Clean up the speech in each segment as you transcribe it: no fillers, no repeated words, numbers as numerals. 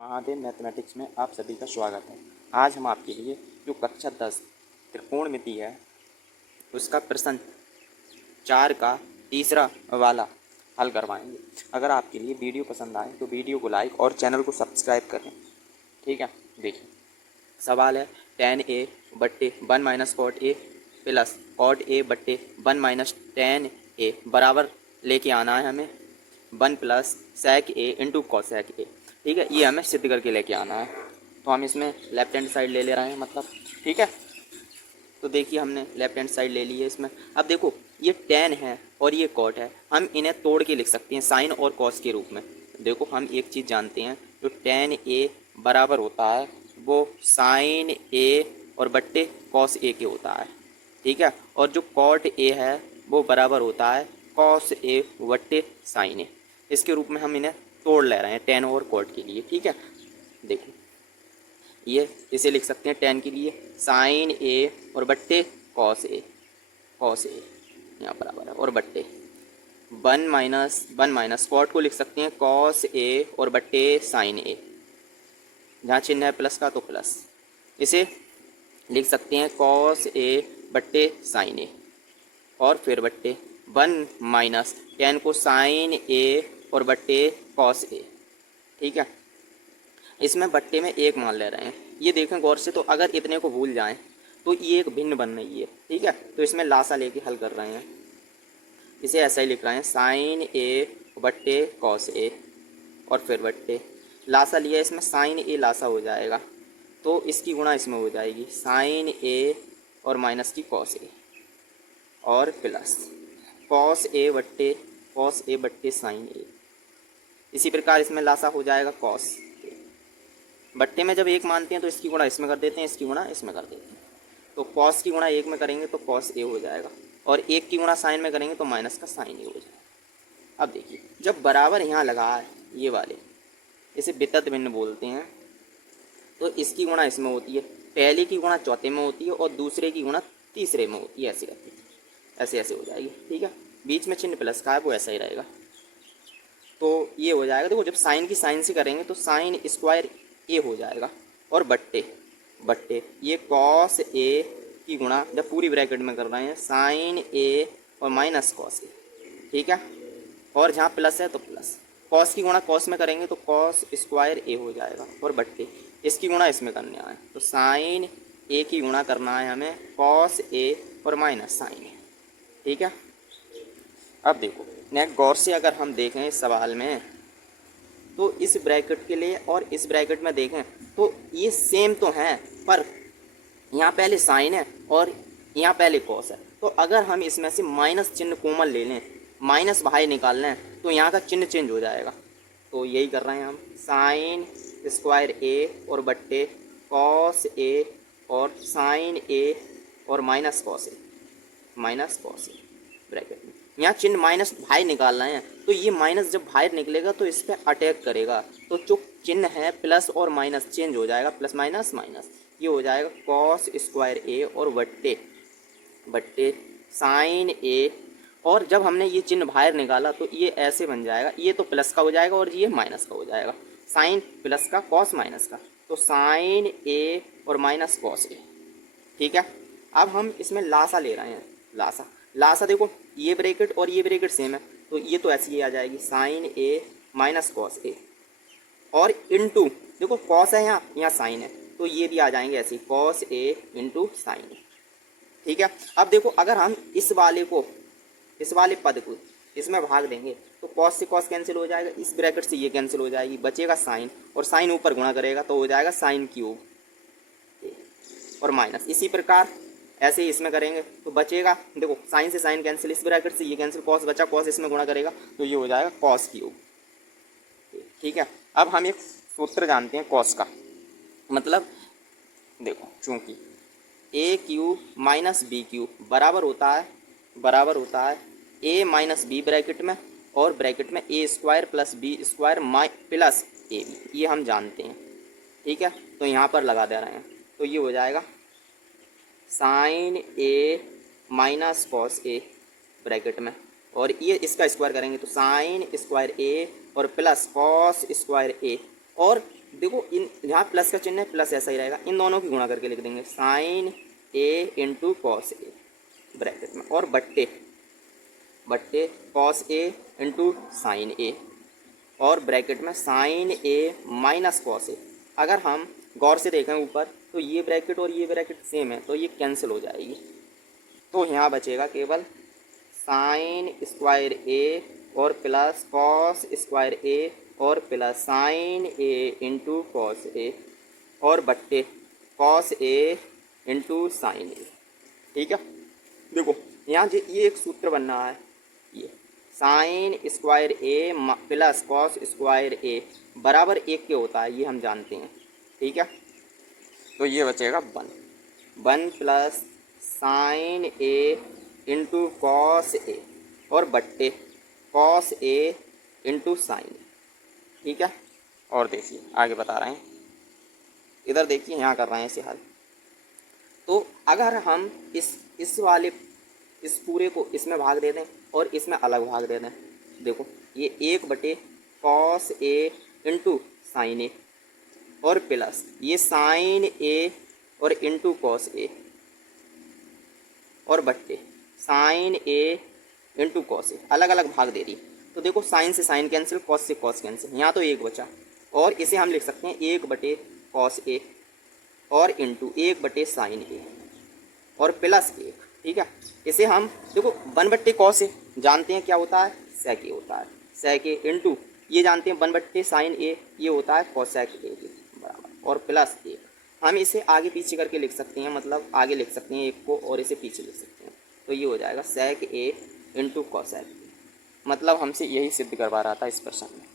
Mahadev mathematics में आप सभी का स्वागत है। आज हम आपके लिए जो कक्षा 10 त्रिकोणमिति है उसका प्रश्न 4 का तीसरा वाला हल करवाएंगे। अगर आपके लिए वीडियो पसंद आए तो वीडियो को लाइक और चैनल को सब्सक्राइब करें। ठीक है, देखिए सवाल है tan a बट्टे 1 minus cot A plus cot A बट्टे 1 माइनस tan a बराबर लेके आना है हमें 1 plus sec a into cosec ए। ठीक है, ये हमें सिद्ध करके लेके आना है। तो हम इसमें लेफ्ट हैंड साइड ले रहे हैं मतलब। ठीक है, तो देखिए हमने लेफ्ट हैंड साइड ले ली है इसमें। अब देखो ये tan है और ये कॉट है, हम इन्हें तोड़ के लिख सकते हैं साइन और कॉस के रूप में। देखो हम एक चीज़ जानते हैं, जो tan a बराबर होता है वो साइन a और बट्टे कॉस a के होता है। ठीक है, और जो कॉट a है वो बराबर होता है कॉस a बट्टे साइन a। इसके रूप में हम इन्हें तोड़ ले रहे हैं tan और कॉट के लिए। ठीक है, देखो ये इसे लिख सकते हैं tan के लिए साइन a और बट्टे कॉस a यहाँ बराबर है और बट्टे 1 माइनस कॉट को लिख सकते हैं कॉस a और बट्टे साइन a। जहाँ चिन्ह है प्लस का तो प्लस, इसे लिख सकते हैं कॉस a बट्टे साइन a और फिर बट्टे 1 माइनस tan को साइन a और बट्टे कॉस ए। ठीक है, इसमें बट्टे में एक मान ले रहे हैं। ये देखें गौर से, तो अगर इतने को भूल जाएं तो ये एक भिन्न बन रही है। ठीक है, तो इसमें लासा लेके हल कर रहे हैं, इसे ऐसा ही लिख रहे हैं साइन ए बट्टे कॉस ए और फिर बट्टे लासा लिया, इसमें साइन ए लासा हो जाएगा तो इसकी गुणा इसमें हो जाएगी साइन ए और माइनस की कॉस ए और प्लस कॉस ए बट्टे साइन ए। इसी प्रकार इसमें लासा हो जाएगा कॉस। बट्टे में जब एक मानते हैं तो इसकी गुणा इसमें कर देते हैं, इसकी गुणा इसमें कर देते हैं। तो कॉस की गुणा एक में करेंगे तो कॉस ए हो जाएगा और एक की गुणा साइन में करेंगे तो माइनस का साइन ए हो जाएगा। अब देखिए जब बराबर यहाँ लगा है ये वाले, इसे वितत भिन्न बोलते हैं, तो इसकी गुणा इसमें होती है, पहले की गुणा चौथे में होती है और दूसरे की गुणा तीसरे में होती है। ऐसे करते हैं, ऐसे ऐसे हो जाएगी। ठीक है, बीच में चिन्ह प्लस का है वो ऐसा ही रहेगा। तो ये हो जाएगा, देखो जब साइन की साइन से करेंगे तो साइन स्क्वायर ए हो जाएगा और बट्टे ये कॉस ए की गुणा, जब पूरी ब्रैकेट में कर रहे हैं साइन ए और माइनस कॉस ए। ठीक है, और जहाँ प्लस है तो प्लस, कॉस की गुणा कॉस में करेंगे तो कॉस स्क्वायर ए हो जाएगा और बट्टे इसकी गुणा इसमें करने आए तो साइन ए की गुणा करना है हमें कॉस ए और माइनस साइन ए। ठीक है, अब देखो नेक्स्ट गौर से अगर हम देखें इस सवाल में तो इस ब्रैकेट के लिए और इस ब्रैकेट में देखें तो ये सेम तो हैं, पर यहाँ पहले साइन है और यहाँ पहले कॉस है। तो अगर हम इसमें से माइनस चिन्ह कॉमन ले लें, माइनस बाहर निकाल लें तो यहाँ का चिन्ह चेंज हो जाएगा। तो यही कर रहे हैं हम, साइन स्क्वायर ए और बट्टे कॉस ए और साइन ए और माइनस कॉस ए ब्रैकेट में। यहाँ चिन्ह माइनस बाहर निकालना है तो ये माइनस जब बाहर निकलेगा तो इस पर अटैक करेगा, तो जो चिन्ह है प्लस और माइनस चेंज हो जाएगा, प्लस माइनस माइनस, ये हो जाएगा कॉस स्क्वायर ए और बट्टे साइन ए। और जब हमने ये चिन्ह बाहर निकाला तो ये ऐसे बन जाएगा, ये तो प्लस का हो जाएगा और ये माइनस का हो जाएगा, साइन प्लस का कॉस माइनस का, तो साइन ए और माइनस कॉस ए। ठीक है, अब हम इसमें लासा ले रहे हैं। लासा देखो ये ब्रैकेट और ये ब्रैकेट सेम है तो ये तो ऐसी ही आ जाएगी sign A minus cos A और इनटू, देखो कॉस है यहाँ साइन है तो ये भी आ जाएंगे ऐसे कॉस ए इंटू साइन ए। ठीक है, अब देखो अगर हम इस वाले पद को इसमें भाग देंगे तो कॉस से कॉस कैंसिल हो जाएगा, इस ब्रैकेट से ये कैंसिल हो जाएगी, बचेगा साइन और साइन ऊपर गुणा करेगा तो हो जाएगा साइन क्यूब और माइनस। इसी प्रकार ऐसे ही इसमें करेंगे तो बचेगा, देखो साइन से साइन कैंसिल, इस ब्रैकेट से ये कैंसिल, कॉस बचा, कॉस इसमें गुणा करेगा तो ये हो जाएगा कॉस क्यूब। ठीक है, अब हम एक सूत्र जानते हैं कॉस का, मतलब देखो चूंकि ए क्यूब माइनस बी क्यूब बराबर होता है ए माइनस बी ब्रैकेट में और ब्रैकेट में A square plus B square plus A B, ये हम जानते हैं। ठीक है, तो यहाँ पर लगा दे रहे हैं तो ये हो जाएगा sign A minus cos A bracket में और ये इसका स्क्वायर करेंगे तो साइन स्क्वायर ए और प्लस कॉस स्क्वायर ए और देखो इन यहाँ प्लस का चिन्ह है, प्लस ऐसा ही रहेगा, इन दोनों की गुणा करके लिख देंगे sign A into cos A bracket में, और बट्टे बट्टे कॉस ए इंटू साइन ए, और ब्रैकेट में sign A minus cos A. अगर हम गौर से देखें ऊपर तो ये ब्रैकेट और ये ब्रैकेट सेम है, तो ये कैंसिल हो जाएगी, तो यहाँ बचेगा केवल साइन स्क्वायर ए और प्लस कॉस स्क्वायर ए और plus sign A into cos A और बट्टे कॉस ए इंटू साइन ए। ठीक है, देखो यहाँ ये एक सूत्र बन रहा है, ये साइन स्क्वायर ए प्लस कॉस स्क्वायर ए बराबर 1 के होता है, ये हम जानते हैं। ठीक है, तो ये बचेगा 1 plus sign A into cos A और बट्टे कॉस ए इंटू साइन ए। ठीक है, और देखिए आगे बता रहे हैं, इधर देखिए यहाँ कर रहे हैं इसे हल। तो अगर हम इस वाले इस पूरे को इसमें भाग दे दें और इसमें अलग भाग दे दें, देखो ये 1 कॉस ए इंटू साइन ए और प्लस ये साइन ए और इंटू कॉस ए और बट्टे sign A into cos A, अलग अलग भाग दे दी। तो देखो साइन से साइन कैंसिल, कॉस से कॉस कैंसिल, यहाँ तो 1 बचा, और इसे हम लिख सकते हैं 1 कॉस ए और इंटू 1 साइन ए और प्लस 1। ठीक है, इसे हम देखो 1 कॉस ए जानते हैं क्या होता है, सेक ए होता है, सेक ए इंटू ये जानते हैं 1 साइन ए, ये होता है कॉसेक ए के बराबर, और प्लस 1। हम इसे आगे पीछे करके लिख सकते हैं, मतलब आगे लिख सकते हैं 1 को और इसे पीछे लिख सकते हैं, तो ये हो जाएगा सेक ए इंटू कॉसेक ए। मतलब हमसे यही सिद्ध करवा रहा था इस प्रश्न में।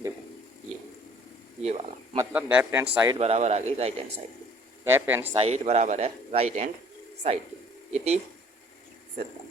देखो ये वाला मतलब लेफ्ट हैंड साइड बराबर आ गई राइट हैंड साइड के, लेफ्ट हैंड साइड बराबर है राइट हैंड साइड के, इति सिद्धम।